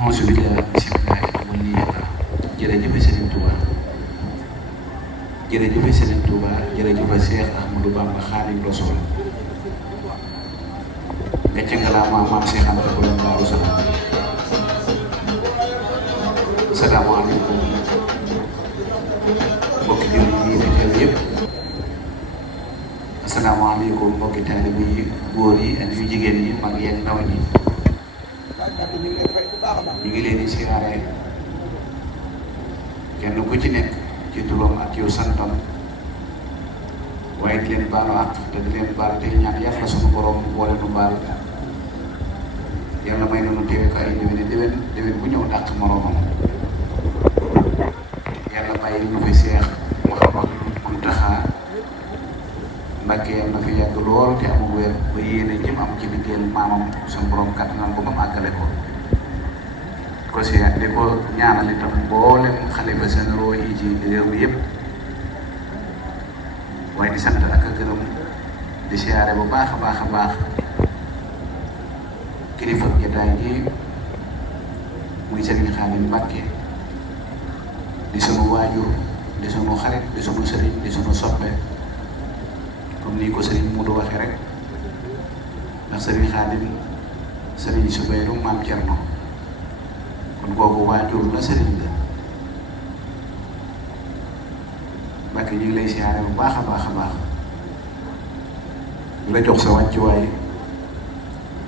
auzu billaahi bismillaahi wali yàlla jërëjëf Serigne Touba jërëjëf Serigne Touba jërëjëf Cheikh Ahmadou Bamba Xaadimu Rasuul gàcce ngalaama maam Cheikh Anta borom Daaru Salaam. Asalaamaaleykum mbokki jullit yi fi teew yëpp. Asalaamaaleykum mbokki taalibe yi góor yi ak yu jigéen yi mag yi ak ndaw ñi. ñu ngi leen di siyaare kenn ku ci nekk ci turam ak yow santam waaye di leen baalu àq te di leen baal tey ñaan yàlla sunu borom boole nu baal yàlla may na nu teewe ko ay déwén bu ñëw dàq moroomam. yàlla bàyyi nu fi Seex Muhammadu Muntaxa Mbàkke yàlla na fi yàgg lool te amul wér ba yéene jëm am ci liggéeyal maamam sunu borom kattanal ba mu àggale ko. ko si di ko ñaanal itam mboolem xalifa généraux yi ci réew mi yëpp waaye di sant ak a gërëm di siyaare bu baax a baax kilifa jotaay ji muy Serigne Khadim Mbacke di sunu waajur di sunu xarit di sunu sëriñ di sunu soppe comme ni ko Serigne Modou waxee rek ndax Serigne Khadim Serigne Soubayrou Maam Thierno kon kooku waajur la sëriñ la Mbàkke ñu ngi lay siyaare bu baax a baax di la jox sa wàccuwaay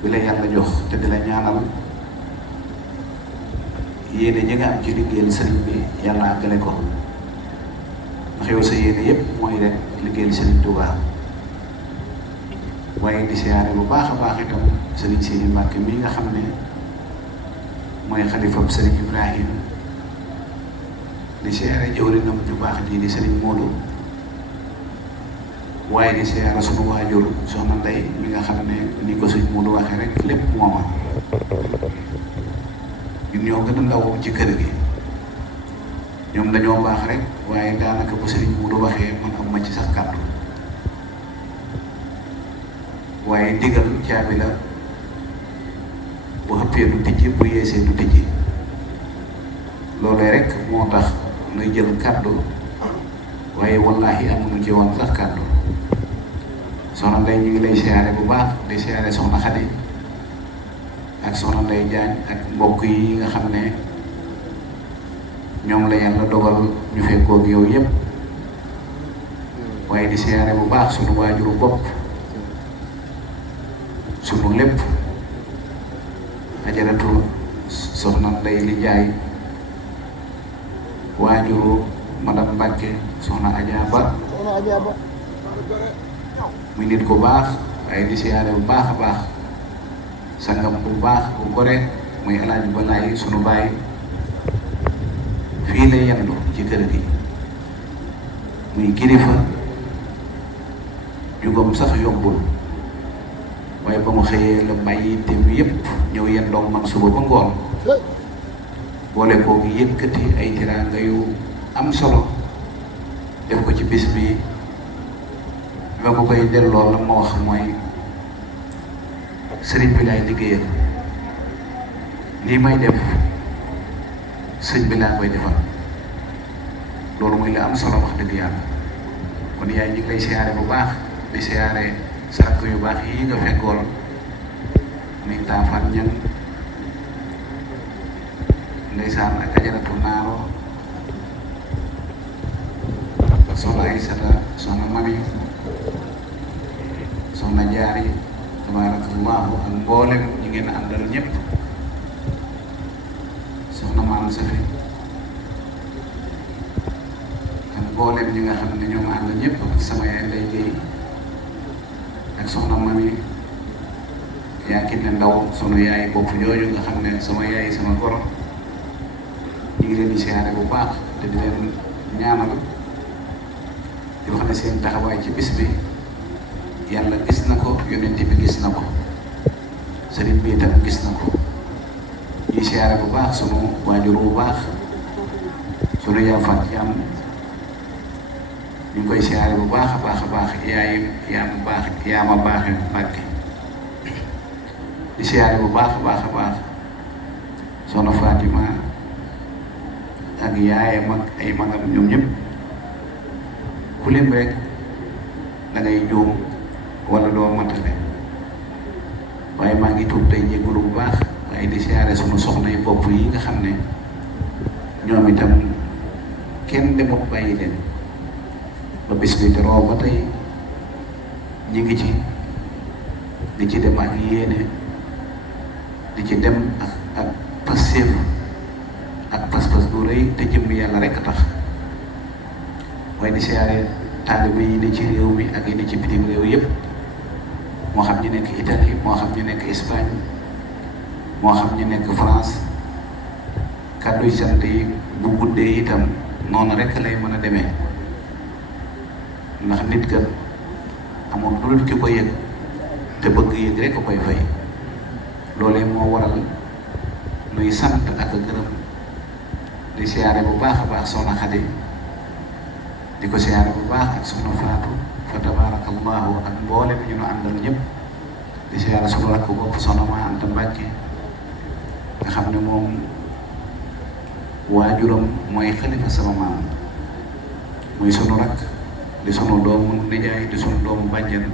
bi la yàlla jox te di la ñaanal yéene ñi nga am ci liggéeyal sëriñ bi yàlla àggale ko ndax yow sa yéene yépp mooy rek liggéeyal sëriñ Touba waaye di siyaare bu baax a baax itam sëriñ Sidi Mbàkke mii nga xam ne mooy xalifam Serigne Ibrahim di siyaare jëwrinam ju baax ji di Serigne Modou waaye di siyaare sunu waajur soxna Ndey mi nga xam ne ni ko Serigne Modou waxee rek lépp mooma ñun ñoo gën a ndaw ci kër gi ñoom dañoo baax rek waaye daanaka bu Serigne Modou waxee man am ma ci sax kàddu waaye ndigal caabi la bu xëppee du tijji bu yeesee du tijji loolee rek moo tax nuy jël kàddu waaye wallaahi amuñu ci woon sax kàddu soxna Ndey ñu ngi lay siyaare bu baax di siyaare soxna Xadi ak soxna Ndey Jaañ ak mbokk yi nga xam ne ñoom la yàlla dogal ñu fekkoog yow yépp waaye di siyaare bu baax sunu waajuru bopp sunu lépp ajaratu soxna Ndey li Jaay waajuru madame Mbacke soxna Adja Ba muy nit ku baax waaye di siyaare bu baax a baax sangam bu baax bu gore muy Alaaji Balaay sunu baay fii la yendu ci kër gi muy kilifa jugam sax yombul waaye ba mu xëyee la bàyyi te bi yëpp ñëw yendoo man suba ba ngoon boole kooku yëkkati ay tiraanga yu am solo def ko ci bis bi ma ko koy delloo la ma wax mooy sëriñ bi laay liggéeyal lii may def sëñ bi laa koy defal loolu muy la am solo wax dëgg yàlla kon yaay ñu ngi lay siyaare bu baax di siyaare sarak yu baax yi nga fekkoon muy taafaan ñan ndeysaan ak ajaratu naaro soxna Aysata soxna Mami soxna Jaari tabarakallahu ak mboolem ñi ngeen àndal ñëpp soxna Maam Safi ak mboolem ñi nga xam ne ñoom àndal ñëpp ak sama yaay Ndey Géey ak soxna Mami yaa ki ne ndaw sunu yaay bopp jooju nga xam ne sama yaay sama goro ñu ngi leen di siyaare bu baax te di leen ñaanal di wax ne seen taxawaay ci bis bi yàlla gis na ko yonent bi gis na ko sëriñ bi itam gis na ko ñuy siyaare bu baax sunu waajur bu baax sunu yaafat yaam ñu ngi koy siyaare bu baax a baax yaa ma baaxe Mbàkke di siyaare bu baax a baax soxna Fatima ak yaayam ak ay magam ñoom ñëpp ku lim rek da ngay juum wala doo matale waaye maa ngi tuub tey jégalu bu baax waaye di siyaare sunu soxna yi bopp yi nga xam ne ñoom itam kenn demut bàyyi leen ba bis bi teroo ba tey ñi ngi ci di ci dem ak yéene di ci dem ak passeef ak pas-pas bu rëy te jëm yàlla rek tax waaye di siyaare taalibe yi ne ci réew mi ak yi ne ci bitim réew yëpp moo xam ñu nekk Italie moo xam ñu nekk Espagne moo xam ñu nekk France kàddu yi sant yi bu guddee itam noonu rek lay mën a demee ndax nit ka amul lu dul ki ko yëg te bëgg yëg rek ko koy fay loolee moo waral nuy sant ak a gërëm di siyaare bu baax a baax soxna Xadi di ko siyaare bu baax ak soxna Faatu fa tabarakallahu ak mboolem ñu nu àndal ñëpp di siyaare sunu rakk bopp soxna Ma Anta Mbàkke nga xam ne moom waajuram mooy xalifa sama maam muy sunu rakk di sunu doomu nijaay di sunu doomu bàjjen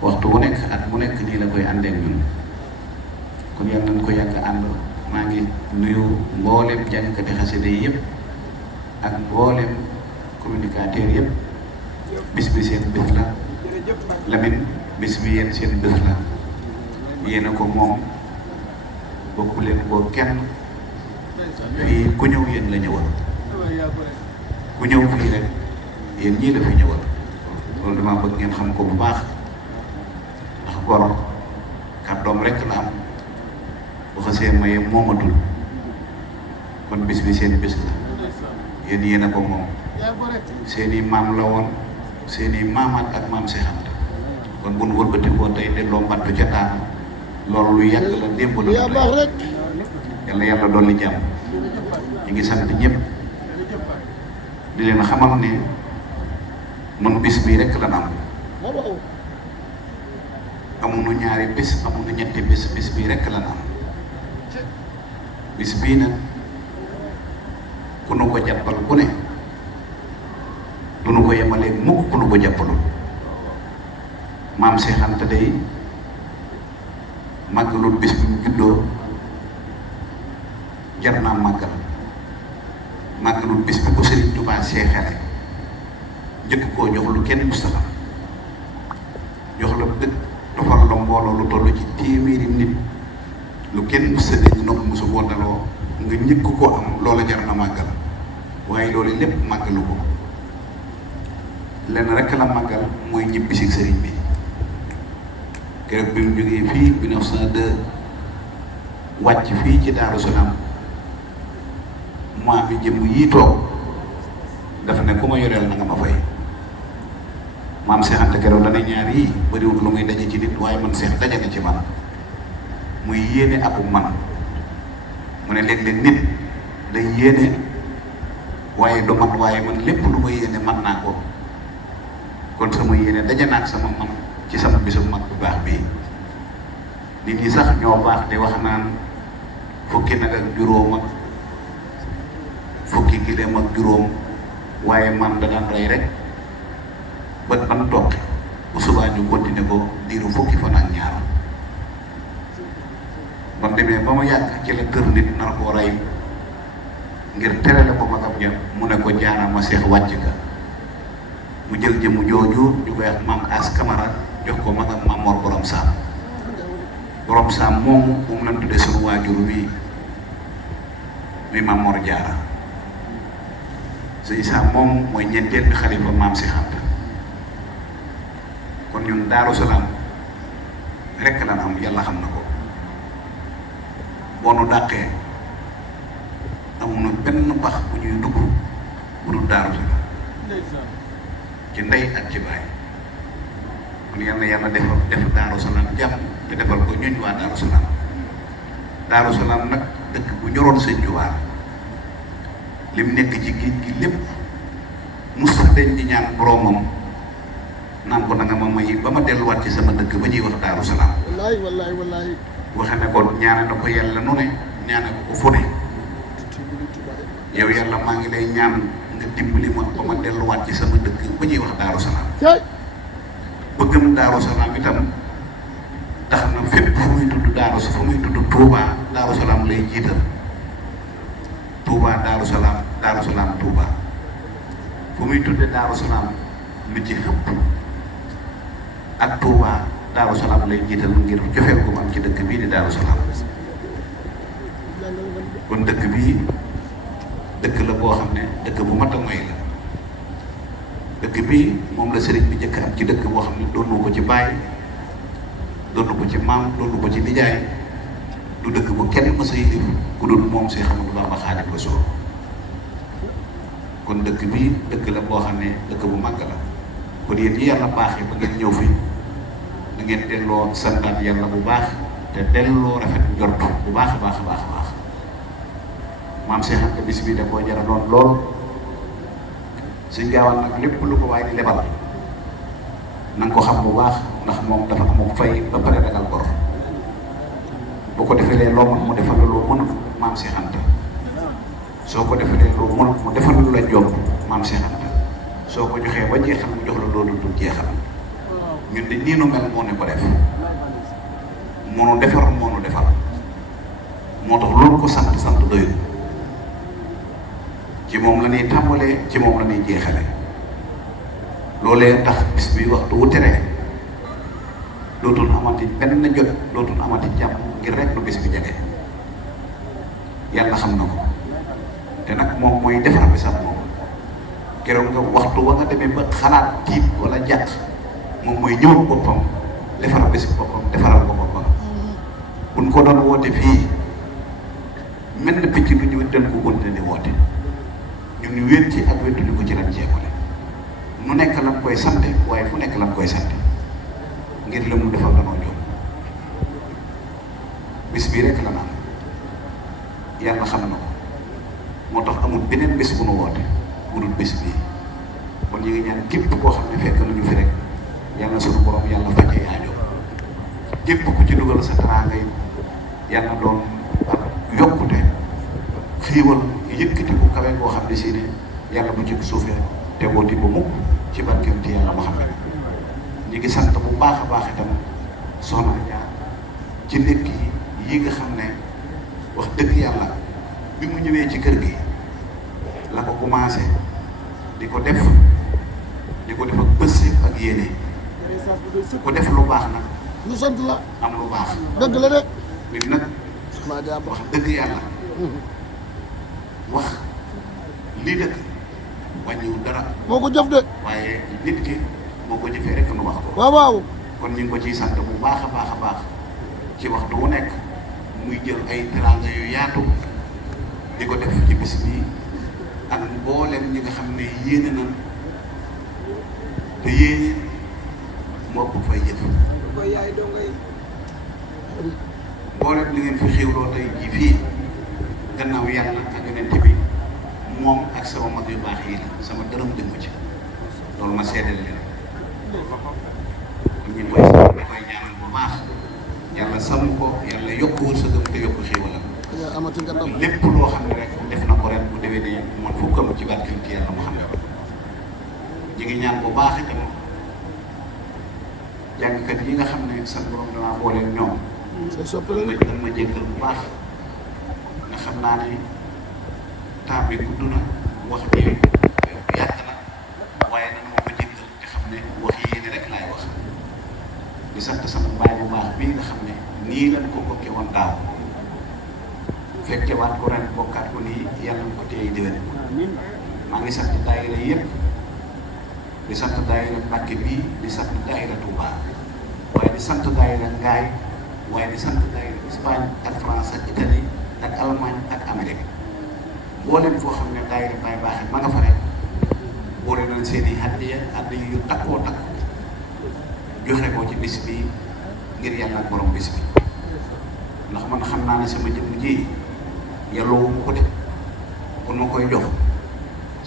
waxtu bu nekk at bu nekk nii la koy àndeek ñun kon yàlla nañ ko yàgg ànd maa ngi nuyu mboolem jàngkati xasida yi yëpp ak mboolem communicateur yëpp bis bi seen bés la Lamine bis bi yéen seen bés la yéen a ko moom bokku leen ko kenn fii ku ñëw yéen la ñëwal ku ñëw fii rek yéen ñii la fi ñëwal loolu dama bëgg ngeen xam ko bu baax ndax gor kàddoom rek la am bu xasee maye moomatul kon bis bi seen bis la yéen yéen a ko moom seeni maam la woon seeni maamaat ak maam Seex Anta kon bu nu wëlbati ko tey delloo mbattu ca daana loolu lu yàgg la démb la yàlla yàlla dolli jàmm ñu ngi sant ñëpp di leen xamal ne nun bis bii rek la am amuñu ñaari bis amuñu ñetti bis bii rek la am bis bii nag ku nu ko jàppal ku ne du nu ko yemalee mukk ku nu ko jàppalul maam Seex Anta day màggalul bis bi mu juddoo jar naa màggalul bis bi ko Sëriñ Tuubaa seexale njëkk koo jox lu kenn Mustafa jox la dëkk dofar la mbooloo lu toll ci téeméeri nit lu kenn musta dégg nopp musu koo daloo nga njëkk ko am loola jar na màggal waaye loolu lépp màggalu ko lenn rek la màggal mooy ñibbisi sëriñ bi keroog bi mu jógee fii 1902 wàcc fii ci Daaru Salaam maam yi jëm yii toog dafa ne ku ma yoreel na nga ma fay maam Seex Anta keroog dana ñaar yii bariwul lu muy daje ci nit waaye man Seex daje na ci man muy yéene ak man mu ne léeg-léeg nit day yéene waaye du man waaye man lépp lu ma yéene man naa ko kon sama yéene daje naa ak sama man ci sama bisu mag bu baax bii nit ñi sax ñoo baax di wax naan fukki nag ak juróom ak fukki gileem ak juróom waaye man da daan rey rek ba ban toog bu subaa ñu continuer ko diiru fukki fan ak ñaar ba demee ba ma yàgg ci la tër nit nar koo rey ngir terale ko magam ja mu ne ko jaana ma Seex wàcc ga mu jël jëmu jooju ñu koy wax maam As Kamara jox ko magam Maam Mor borom saam moomu moom lañ tuddee sunu waajur bii muy Maam Mor Jaara sëñ saam moom mooy ñeenteel bi xalifa maam Seex Anta kon ñun Daaru Salaam rekk lan am yàlla xam na ko boo nu dàqee amuñu benn pax bu ñuy dugg bu dul Daaru Salaam ci ndey ak ci baay kon yàlla def Daaru Salaam jàmm te defal ko ñuñ waa Daaru Salaam Daaru Salaam nag dëkk bu ñoroon Sëñ Tuubaa lim nekk ci géej gi lépp musta dañ di ñaan boromam naan ko na nga ma may ba ma delluwaat ci sama dëkk ba ñuy wax Daaru Salaam wallaay waxe ne ko ñaane na ko yàlla nu ne ñaane ko fu ne yow yàlla maa ngi lay ñaan nga dimbali ma ba ma delluwaat ci sama dëkk ba ñuy wax Daaru Salaam bëggam Daaru Salaam itam tax na fépp fu muy tudd fu muy tudd Touba Daaru Salaam lay jiital Touba Daaru Salaam Touba fu muy tudde Daaru Salaam lu ci ëpp ak Touba Daaru Salaam lay jiital ngir jofeel ko am ci dëkk bii di Daaru Salaam kon dëkk bii dëkk la boo xam ne dëkk bu mat a moy la dëkk bii moom la sëriñ bi njëkk am ci dëkk boo xam ne doonu ko ci baay doonu ko ci maam doonu ko ci nijaay du dëkk bu kenn mës a yilif ku dul moom Seex Ahmadu Bamba Xaadimu Rasuul kon dëkk bii dëkk la boo xam ne dëkk bu màgg la kon yéen ñi yàlla baaxee ba ngeen ñëw fi da ngeen delloo santaat yàlla bu baax te delloo rafet njort bu baax a baax a baax a baax maam Seex Anta bis bi da koo jaraloon lool Sëñ Gaawaan nag lépp lu ko waay di lebal na nga ko xam bu baax ndax moom dafa amul fay ba pare ragal bor bu ko defalee loo mën mu defal loo mënut maam Seex Anta soo ko defalee loo mënut mu defal lu la jomb maam Seex Anta soo ko joxee ba jeexal mu jox la loolu du jeexal ñun de nii nu mel moo ne ko def moo nu defar moo nu defal moo tax loolu ko sant doyul ci moom la ñuy tàmbalee ci moom la ñuy jeexale loolee tax bis bi waxtu wu teree dootul amati benn jot dootul amati jàmm ngir rek lu bis bi jege yàlla xam na ko te nag moom mooy defar bi sax moom keroog nga waxtu wa nga demee ba xalaat tiit wala jàq moom mooy ñëw boppam defar bis boppam defaral ko boppam buñ ko doon woote fii mel na picc du ñu den ko continuer di woote ñun ñu wéet ci ak wéttuñu ko ci lan jeegole nu nekk lan koy sante waaye fu nekk lan koy sante ngir la mu defal danoo ñoom bis bii rek la naan yàlla xam na ko moo tax amul beneen bis bu nu woote bu dul bis bii kon ñu ngi ñaan képp koo xam ne fekk nañu fi rek yàlla suñu borom yàlla fajee aajo képp ku ci dugal sa teraanga yi yàlla doon ak yokkute xiiwal yëkkati bu kawe boo xam ne si ne yàlla bu ci suufee te wooti ba mukk ci barkeem ti yàlla Muhammad ñi ngi sant bu baax a baax itam soxna Adja ci nekk yi nga xam ne wax dëgg yàlla bi mu ñëwee ci kër gi la ko commencé di ko def ak bës ak yéene ku def lu baax nag lu sant la am lu baax dëgg la de nit nag wax dëgg yàlla wax lii dëgg wàññiwul dara moo ko jëf de waaye nit ki moo ko jëfee rek nu wax ko waaw waaw kon ñu ngi ko ciy sant bu baax a baax a baax ci waxtu wu nekk muy jël ay teraanga yu yaatu di ko def ci bis bii ak mboolem ñi nga xam ne yéene na te yéene moo ko fay jëf mboolem li ngeen fi xéwloo tey ji fii gannaaw yàlla ak yonent bi moom ak sama mag yu baax yi la sama dërëm dëngu ci loolu ma seedal leen ñu ngi koy ñaanal bu baax yàlla sàmm ko yàlla yokk wërsëgam te yokk xéwalam lépp loo xam ne rek def na ko ren bu déwénee man fukkam ci barkeel ci yàlla moo xam ne ñu ngi ñaan bu baax itam jàngkat yi nga xam ne sa borom danaa booleel ñoom dañ ma jéggal bu baax nga xam naa ne temps bi gudd na wax bi yàgg na waaye nag moo ko jéggal te xam ne wax yéene rek laay wax di sant sama baay bu baax bii nga xam ne nii lañ ko bokkee woon daaw fekkewaat ko ren bokkaat ko nii yàlla na ko téye déwén maa ngi sant daayira yëpp di sant daayira Mbàkke bii di sant daayira Touba waaye di sant daayira Ngaay waaye di sant daayira Espagne ak France ak Italie ak Allemagne ak Amérique mboolem foo xam ne daayira Baay Baaxe ma nga fa rek boole nañ seen i addiya yu takkoo takk joxe ko ci bis bi ngir yàlla ak borom bis bi ndax man xam naa ne sama jëmm ji yàlla wu ma ko de kon ma koy jox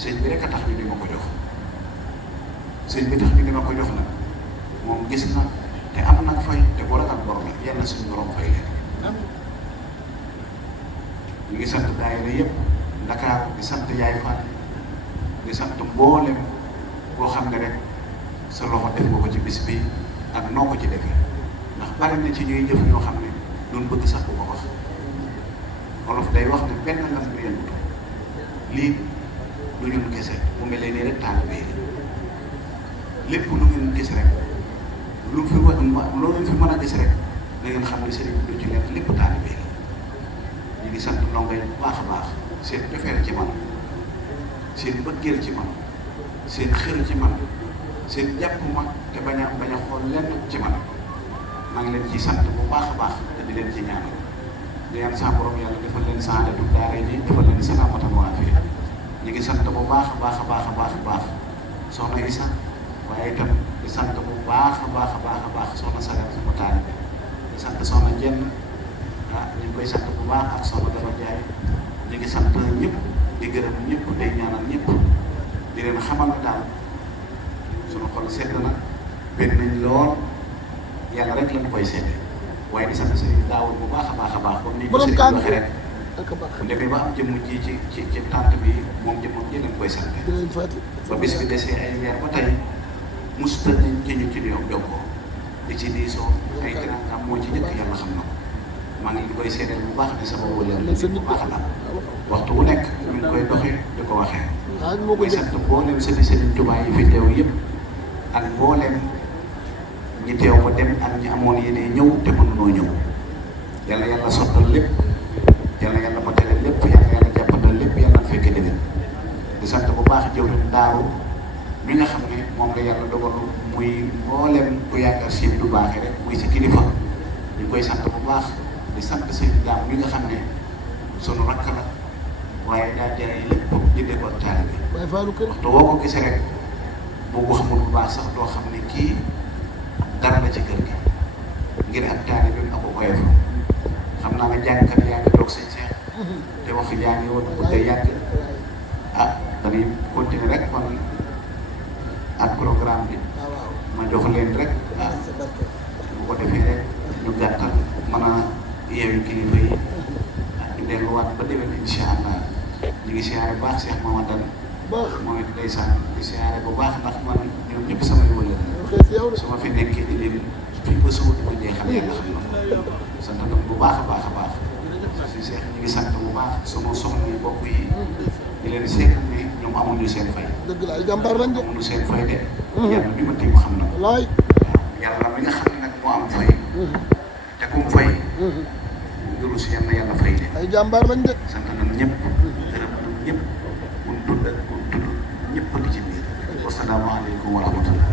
sëñ bi rek a tax ñu di ma ko jox sëñ bi tax ñu di ma ko jox nag moom gis na te am nag fay te bor ak bor la yàlla suñu borom fay leen ñu ngi sant daayira yëpp Dakar di sant Yaay Fall di sant mboolem boo xam ne rek sa loxo def nga ko ci bis bi ak noo ko ci defee ndax bari na ci ñuy jëf ñoo xam ne duñ bëgg sax bu ko wax wolof day wax ne benn lam du yëngutu lii lu ñun kese mu mel nii rek taalibe yi lépp lu ngeen gis rek lu fi loolu fi mën a gis rek da ngeen xam ne sëriñ bi du ci lekk lépp taalibe yi ñu ngi sant ndongo yi bu baax a baax seen defeel ci man seen bëggeel ci man seen xër ci man seen jàpp ma te bañ a xool lenn ci man maa ngi leen ciy sant bu baax a baax te di leen ci ñaanal di ñaan sa borom yàlla defal leen saadatu daara yi defal leen salaamatan wa aafiya ñu ngi sant bu baax a baax a baax a baax a baax soxna Isa waaye itam di sant bu baax a baax a baax a baax soxna Sagar sama taalibe di sant soxna Jenn ñu ngi koy sant bu baax ak soxna Daba Jaay ñu ngi sant ñëpp di gërëm ñëpp day ñaanal ñëpp di leen xamal ne daal suñu xol sedd na benn nañ lool yàlla rek lañ koy sedde waaye di sant sëriñ Daawul bu baax a baax a baax comme ni ko sëriñ waxee rek bu demee ba am jëmm ji ci tànt bi moom jëmmam ji lañ koy sant ba bis bi desee ay weer ba tey musuta nañ ci ñu ci yow jokkoo di ci diisoo ay gàncax moo ci njëkk yàlla xam na ko maa ngi koy seedeel bu baax ne sama wóoleel la bu baax la waxtu bu nekk ñu ngi koy doxee di ko waxee. muy sant mboolem sëriñ Tuubaa yi fi teew yëpp ak mboolem ñi teew ba dem ak ñi amoon yéene ñëw te mënunoo ñëw yàlla yàlla sottal lépp yàlla yàlla matale lépp yàlla yàlla jàppandal lépp yàlla na fekkee déwén di sant bu baax jëwriñ Daaru mi nga xam ne moom la yàlla dogalu muy mboolem ku yaakaar si du baaxee rek muy si kilifa ñu koy sant bu baax di sant seen daam mi nga xam ne sunu rakk la waaye daa jaay lépp jëndee ko taalibe bi waxtu woo ko gisee rek boo xamul bu baax sax doo xam ne kii dara la ci kër gi ngir ak taalibe bi ak ko oyof xam naa nga jàngkat yaa ngi toog sëñ Seex te wax yaa ngi woon bu dee yàgg dañuy continuer rek kon ak programme bi ma jox leen rek bu ko defee rek ñu gàttal mën a yeewi kilifa yi ñu delluwaat ba déwén incha allah ñu ngi siyaare bu baax Cheikh Mamadou moom it ndeysaan di siyaare bu baax ndax man ñoom ñëpp samay wëllëg su ma fi nekkee di leen fii ba suba di ko jeexal yàlla xam na sant na bu baax a baax a baax si Cheikh ñu ngi sant bu baax sama soxna yi bopp yi di leen seet ne ñoom amuñu seen fay. dëgg la ay jàmbaar lañ de. amuñu seen fay de. yàlla bi ma tiim xam na ko. waaw yàlla mi nga xam ne nag moo am fay. te ku mu fay. nguru si yàlla fay de. ay jàmbaar lañ de. sant nañ ñëpp. gërëm nañ ñëpp. bu ñu tudd ak bu ñu tudd ñëpp di ci biir. wasalaamaaleykum wa rahmatulah.